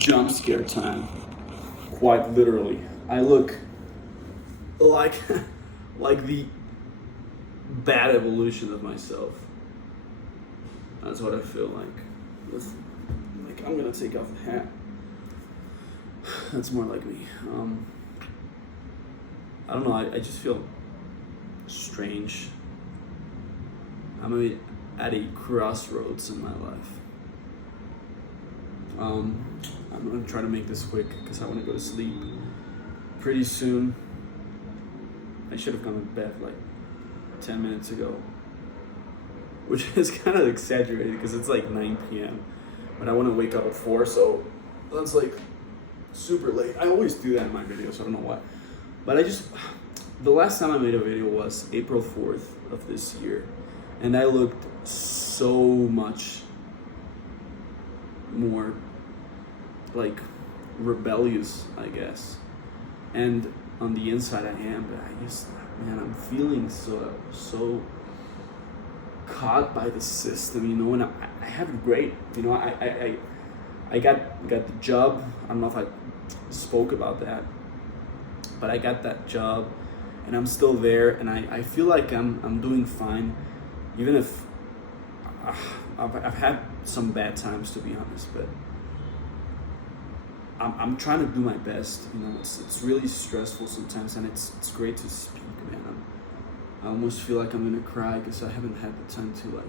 jump scare time. Quite literally. I look like like the bad evolution of myself. That's what I feel like. Like I'm gonna take off the hat. That's more like me. I don't know. I just feel strange. I'm at a crossroads in my life. I'm gonna try to make this quick because I want to go to sleep pretty soon. I should have gone to bed like 10 minutes ago, which is kind of exaggerated because it's like 9 p.m. But I want to wake up at 4, so that's like super late. I always do that in my videos, I don't know why. But the last time I made a video was April 4th of this year, and I looked so much more like rebellious, I guess. And on the inside I am, but I'm feeling so caught by the system, and I have it great. I got the job. I don't know if I spoke about that, but I got that job and I'm still there, and I feel like I'm doing fine, even if I've had some bad times, to be honest, but I'm trying to do my best. It's really stressful sometimes, and it's great to speak, man. I almost feel like I'm gonna cry because I haven't had the time to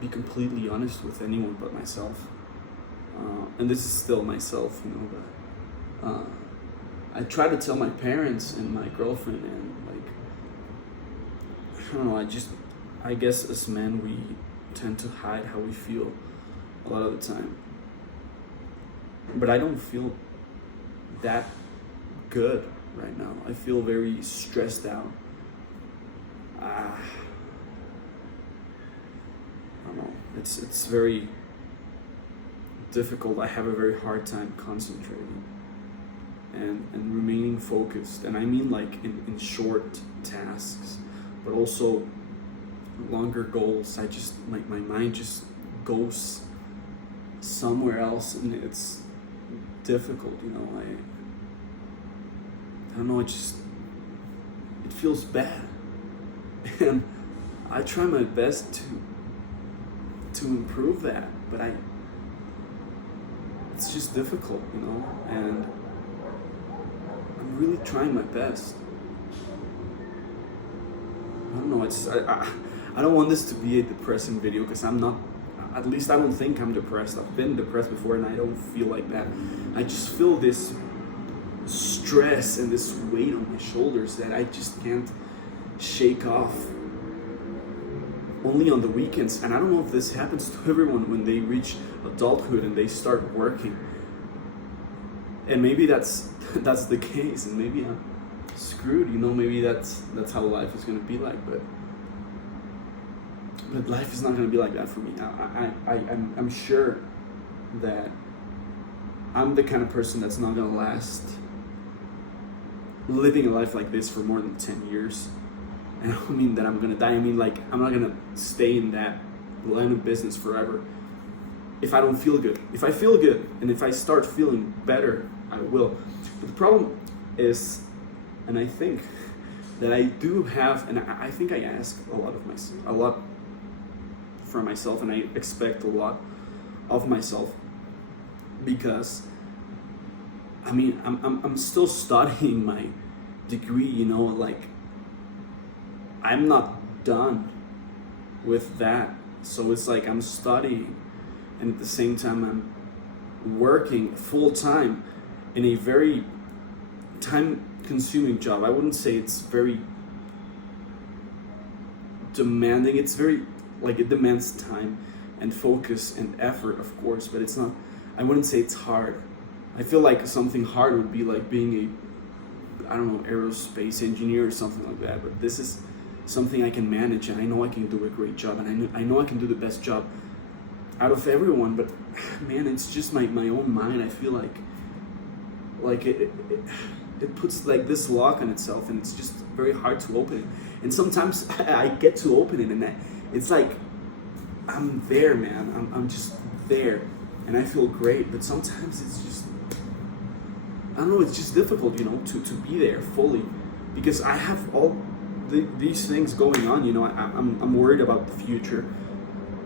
be completely honest with anyone but myself. And this is still myself, but I try to tell my parents and my girlfriend, and I don't know, I guess as men we tend to hide how we feel a lot of the time. But I don't feel that good right now. I feel very stressed out. I don't know. It's very difficult. I have a very hard time concentrating and remaining focused. And I mean like in short tasks, but also longer goals. My mind just goes somewhere else, and it's difficult. I don't know. It feels bad, and I try my best to improve that, but it's just difficult, and I'm really trying my best. I don't know. I don't want this to be a depressing video because I'm not. At least I don't think I'm depressed. I've been depressed before, and I don't feel like that. I just feel this stress and this weight on my shoulders that I just can't shake off. Only on the weekends, and I don't know if this happens to everyone when they reach adulthood and they start working. And maybe that's the case, and maybe I'm screwed. Maybe that's how life is gonna be like, but life is not going to be like that for me. I'm sure that I'm the kind of person that's not going to last living a life like this for more than 10 years. And I don't mean that I'm going to die. I mean, like, I'm not going to stay in that line of business forever if I don't feel good. If I feel good and if I start feeling better, I will. But the problem is, and I think that I do have, and I think I ask a lot for myself, and I expect a lot of myself, because I'm still studying my degree, like I'm not done with that. So it's like I'm studying, and at the same time I'm working full time in a very time consuming job. I wouldn't say it's very demanding. It's very, it demands time and focus and effort, of course, but I wouldn't say it's hard. I feel like something hard would be like being aerospace engineer or something like that, but this is something I can manage, and I know I can do a great job, and I know I can do the best job out of everyone, but man, it's just my own mind. I feel like it puts like this lock on itself, and it's just very hard to open it. And sometimes I get to open it, and it's like I'm there, man. I'm just there, and I feel great. But sometimes it's just, I don't know, it's just difficult, to be there fully, because I have all these things going on. I'm worried about the future.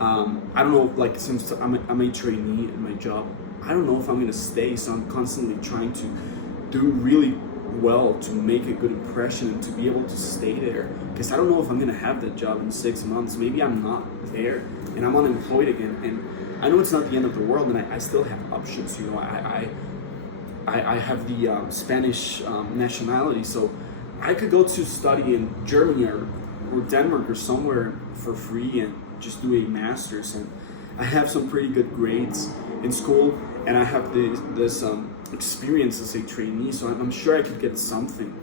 I don't know, like, since I'm a trainee in my job, I don't know if I'm gonna stay, so I'm constantly trying to do really well to make a good impression and to be able to stay there, because I don't know if I'm gonna have that job in 6 months. Maybe I'm not there and I'm unemployed again, and I know it's not the end of the world, and I still have options. I have the Spanish nationality, so I could go to study in Germany or Denmark or somewhere for free and just do a master's, and I have some pretty good grades in school, and I have this experience as a trainee, so I'm sure I could get something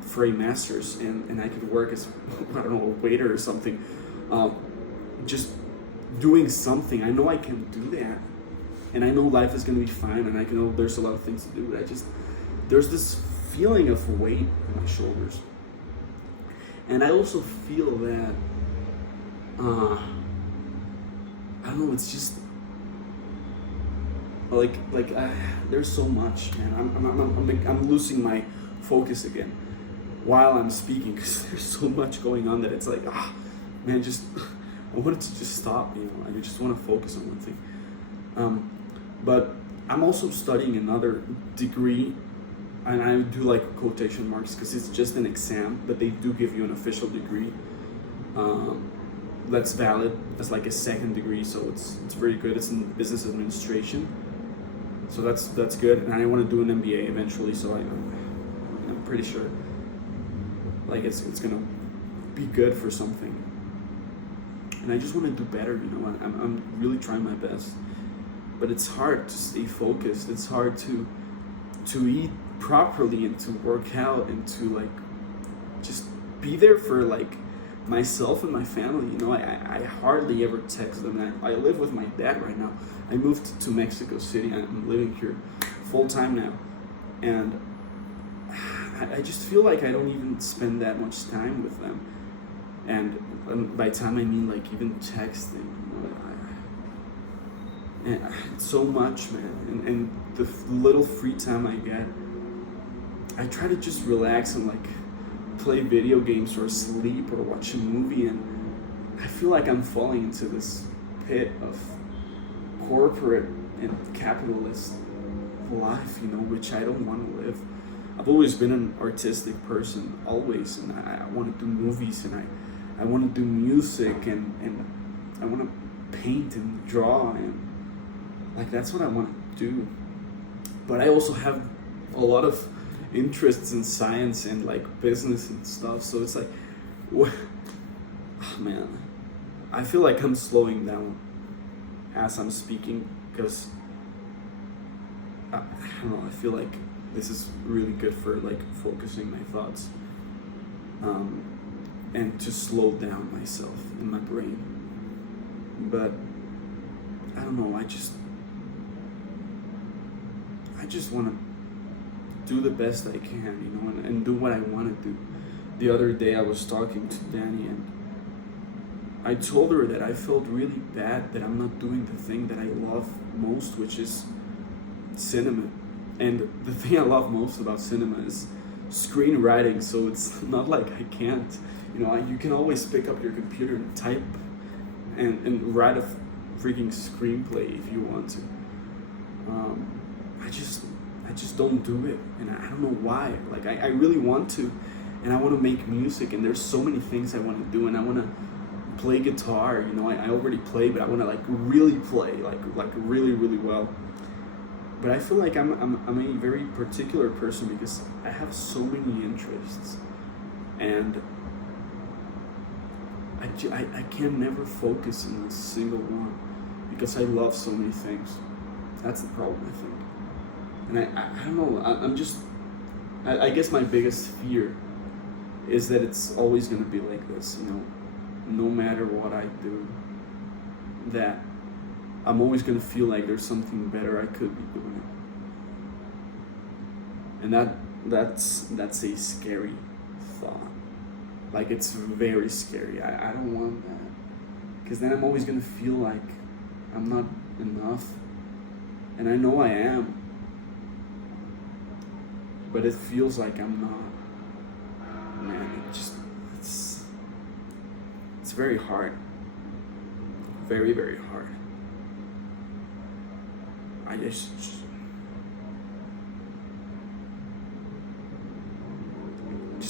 for a master's, and I could work as, I don't know, a waiter or something, just doing something. I know I can do that, and I know life is gonna be fine, and I know there's a lot of things to do, but there's this feeling of weight on my shoulders, and I also feel that I don't know, it's just like there's so much, man. I'm losing my focus again while I'm speaking, because there's so much going on that it's like, man, just I wanted to just stop. I just want to focus on one thing. But I'm also studying another degree, and I do like quotation marks because it's just an exam, but they do give you an official degree that's valid as like a second degree, so it's very good. It's in business administration, so that's good. And I want to do an MBA eventually, so I'm pretty sure like it's gonna be good for something. And I just want to do better. I'm really trying my best, but it's hard to stay focused. It's hard to eat properly and to work out and to like just be there for like myself and my family. I hardly ever text them. I live with my dad right now. I moved to Mexico City. I'm living here full time now, and I just feel like I don't even spend that much time with them. And by time I mean like even texting. And it's so much, man. And the little free time I get, I try to just relax and like play video games or sleep or watch a movie, and I feel like I'm falling into this pit of corporate and capitalist life, which I don't want to live. I've always been an artistic person, always, and I want to do movies, and I want to do music, and I want to paint and draw, and like that's what I want to do. But I also have a lot of interests in science and like business and stuff, so it's like, man, I feel like I'm slowing down as I'm speaking, because I don't know, I feel like this is really good for like focusing my thoughts, and to slow down myself and my brain. But I don't know, I just want to do the best I can, and do what I want to do. The other day I was talking to Danny, and I told her that I felt really bad that I'm not doing the thing that I love most, which is cinema. And the thing I love most about cinema is screenwriting, so it's not like I can't. You can always pick up your computer and type and write a freaking screenplay if you want to. I just don't do it, and I don't know why. Like I really want to, and I want to make music, and there's so many things I want to do, and I want to play guitar. I already play, but I want to like really play, like really really well. But I feel like I'm a very particular person because I have so many interests, and I can never focus on a single one because I love so many things. That's the problem, I think. And I don't know, I guess my biggest fear is that it's always going to be like this, no matter what I do, that I'm always going to feel like there's something better I could be doing. And that's a scary thought. Like, it's very scary. I don't want that, because then I'm always going to feel like I'm not enough, and I know I am, but it feels like I'm not. Man, it's very hard, very, very hard. I just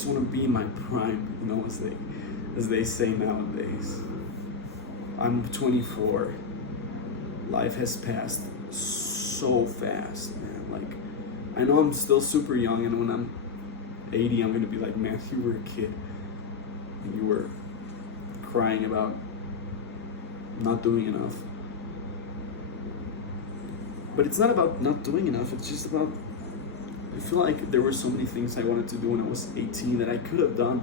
want to be in my prime, as they say nowadays. I'm 24. Life has passed so fast, man. Like, I know I'm still super young, and when I'm 80, I'm gonna be like, man, you were a kid, and you were crying about not doing enough. But it's not about not doing enough, it's just about, I feel like there were so many things I wanted to do when I was 18 that I could have done,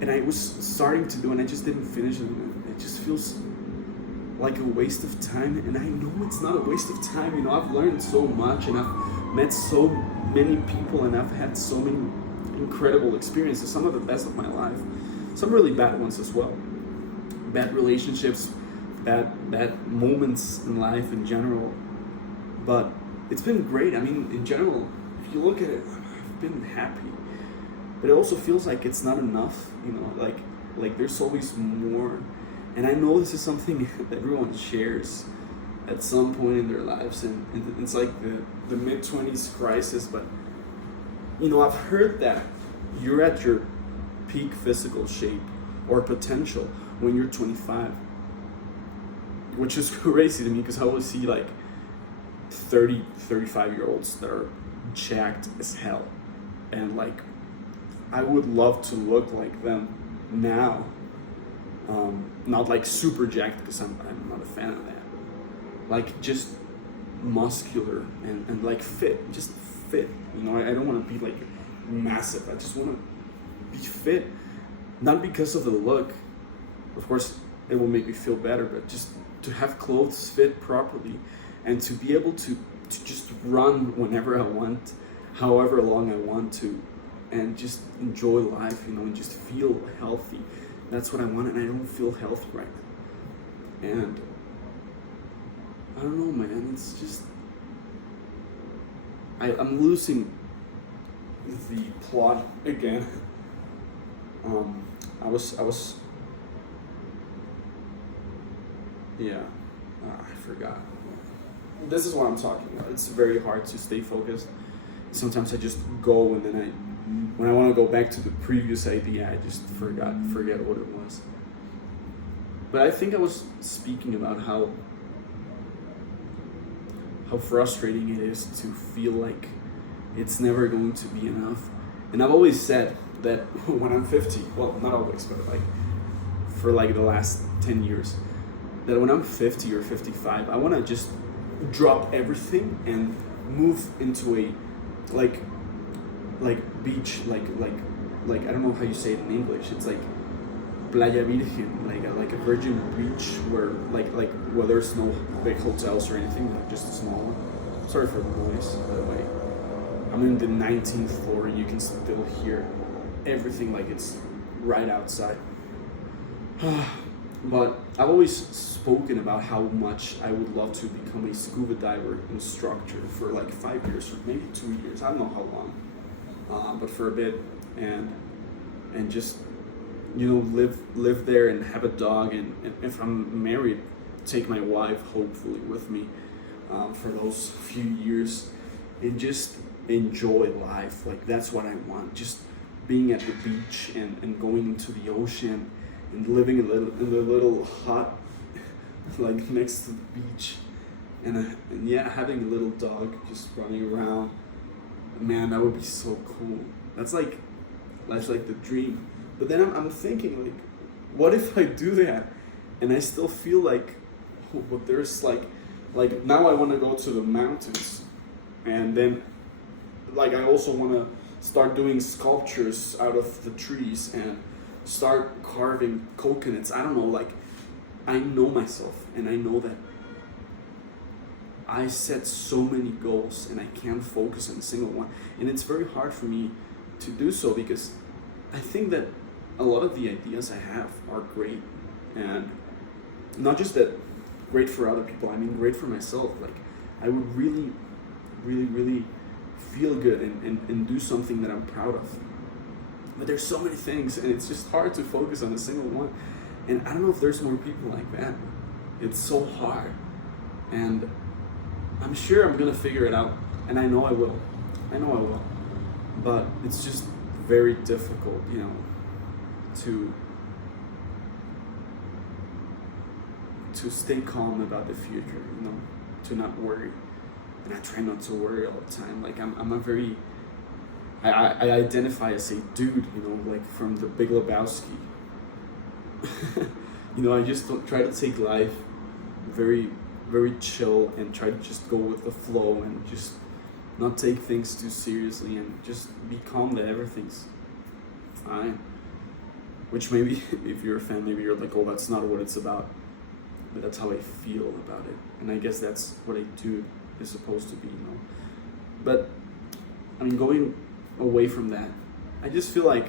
and I was starting to do, and I just didn't finish them. It just feels like a waste of time, and I know it's not a waste of time. I've learned so much, and I've met so many people, and I've had so many incredible experiences, some of the best of my life, some really bad ones as well. Bad relationships, bad moments in life in general. But it's been great. I mean, in general, if you look at it, I've been happy. But it also feels like it's not enough, like there's always more. And I know this is something that everyone shares at some point in their lives, and it's like the mid-20s crisis. But I've heard that you're at your peak physical shape or potential when you're 25, which is crazy to me, because I always see like 35-year-olds that are jacked as hell, and like I would love to look like them now. Not like super jacked, because I'm not a fan of that. Like just muscular and like fit, just fit. I don't want to be like massive. I just want to be fit, not because of the look. Of course, it will make me feel better, but just to have clothes fit properly, and to be able to just run whenever I want, however long I want to, and just enjoy life, and just feel healthy. That's what I want, and I don't feel healthy right now. And I don't know, man, it's just, I'm losing the plot again. I was I forgot. This is what I'm talking about. It's very hard to stay focused. Sometimes I just go, and then when I want to go back to the previous idea, I just forget what it was. But I think I was speaking about how frustrating it is to feel like it's never going to be enough. And I've always said that when I'm 50, well, not always, but like for like the last 10 years, that when I'm 50 or 55, I want to just drop everything and move into a like beach, like I don't know how you say it in English. It's like Playa Virgen, like a virgin beach where where there's no big hotels or anything, like just a small one. Sorry for the noise, by the way. I'm in the 19th floor, and you can still hear everything like it's right outside. But I've always spoken about how much I would love to become a scuba diver instructor for like 5 years or maybe 2 years. I don't know how long, but for a bit, and just live there and have a dog, and if I'm married, take my wife hopefully with me for those few years, and just enjoy life. Like that's what I want. Just being at the beach and going into the ocean, and living in the little hut like next to the beach, and having a little dog just running around. Man, that would be so cool. That's like the dream. But then I'm thinking, like, what if I do that and I still feel like, but there's like now I want to go to the mountains, and then like I also want to start doing sculptures out of the trees and start carving coconuts. I don't know, like I know myself, and I know that I set so many goals and I can't focus on a single one, and it's very hard for me to do so, because I think that a lot of the ideas I have are great, and not just that great for other people, I mean great for myself. Like I would really, really feel good and do something that I'm proud of. But there's so many things, and it's just hard to focus on a single one. And I don't know if there's more people like that. It's so hard. And I'm sure I'm gonna figure it out, and I know I will. But it's just very difficult, to stay calm about the future, to not worry. And I try not to worry all the time. Like I'm a very, I identify as a dude, like from the Big Lebowski. I just don't try to take life very, very chill and try to just go with the flow and just not take things too seriously and just be calm that everything's fine. Which maybe, if you're a fan, maybe you're like, oh, that's not what it's about. But that's how I feel about it. And I guess that's what a dude is supposed to be, But, going away from that, I just feel like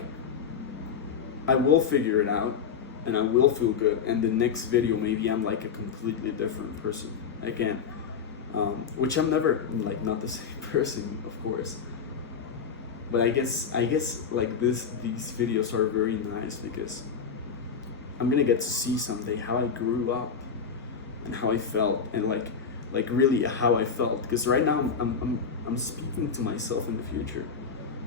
I will figure it out and I will feel good. And the next video, maybe I'm like a completely different person again. Which I'm never, like, not the same person, of course. But I guess like these videos are very nice because I'm gonna get to see someday how I grew up and how I felt, and like really how I felt. Because right now I'm speaking to myself in the future,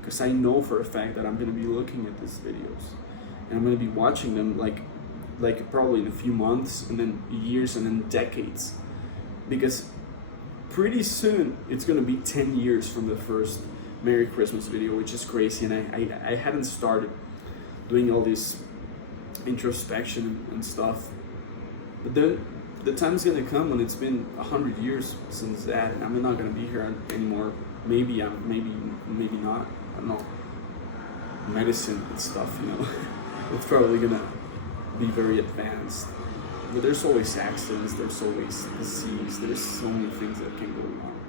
because I know for a fact that I'm gonna be looking at these videos and I'm gonna be watching them like probably in a few months, and then years, and then decades, because pretty soon it's gonna be 10 years from the first Merry Christmas video, which is crazy. And I hadn't started doing all this introspection and stuff, but then the time's gonna come when it's been 100 years since that, and I'm not gonna be here anymore. Maybe not. I don't know. Medicine and stuff, it's probably gonna be very advanced. But there's always accidents, there's always disease, there's so many things that can go wrong.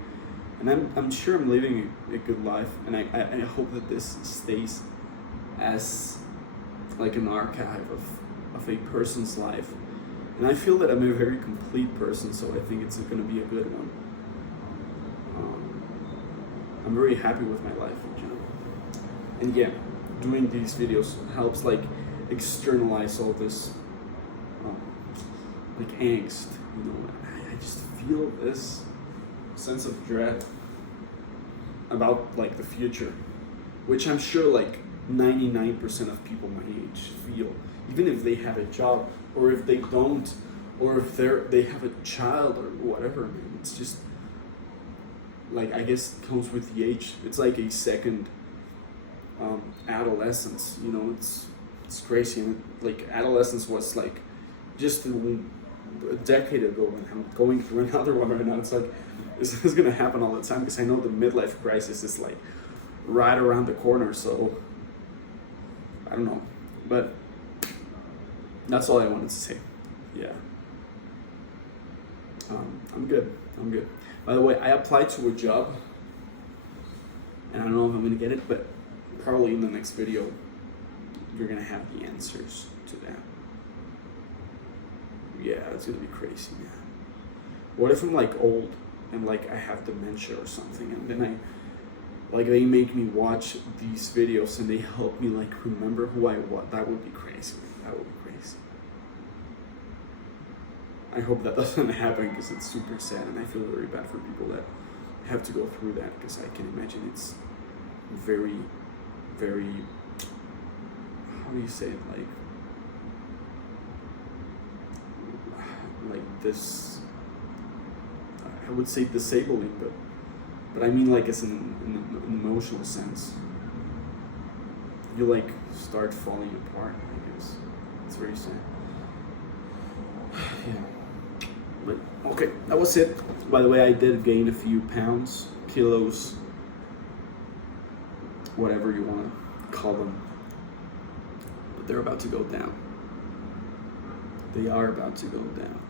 And I'm sure I'm living a good life, and I hope that this stays as like an archive of a person's life. And I feel that I'm a very complete person, so I think it's going to be a good one. I'm very happy with my life in general. And yeah, doing these videos helps like externalize all this like angst. I just feel this sense of dread about like the future, which I'm sure like 99% of people my age feel, even if they have a job or if they don't, or if they have a child or whatever. It's just like, I guess it comes with the age. It's like a second adolescence, it's crazy. And like adolescence was like just a decade ago, and I'm going through another one right now. It's like, this is gonna happen all the time, because I know the midlife crisis is like right around the corner. So I don't know, but that's all I wanted to say. Yeah, I'm good. By the way, I applied to a job, and I don't know if I'm gonna get it, but probably in the next video you're gonna have the answers to that. Yeah, it's gonna be crazy, man. What if I'm like old and like I have dementia or something, and then they make me watch these videos and they help me like remember who I was? That would be crazy. I hope that doesn't happen, because it's super sad, and I feel very bad for people that have to go through that, because I can imagine it's very, very, how do you say it, like this, I would say disabling, but I mean like as an emotional sense. You like start falling apart, I guess. It's very sad. Yeah. But okay, that was it. By the way, I did gain a few pounds, kilos, whatever you want to call them. But they're about to go down. They are about to go down.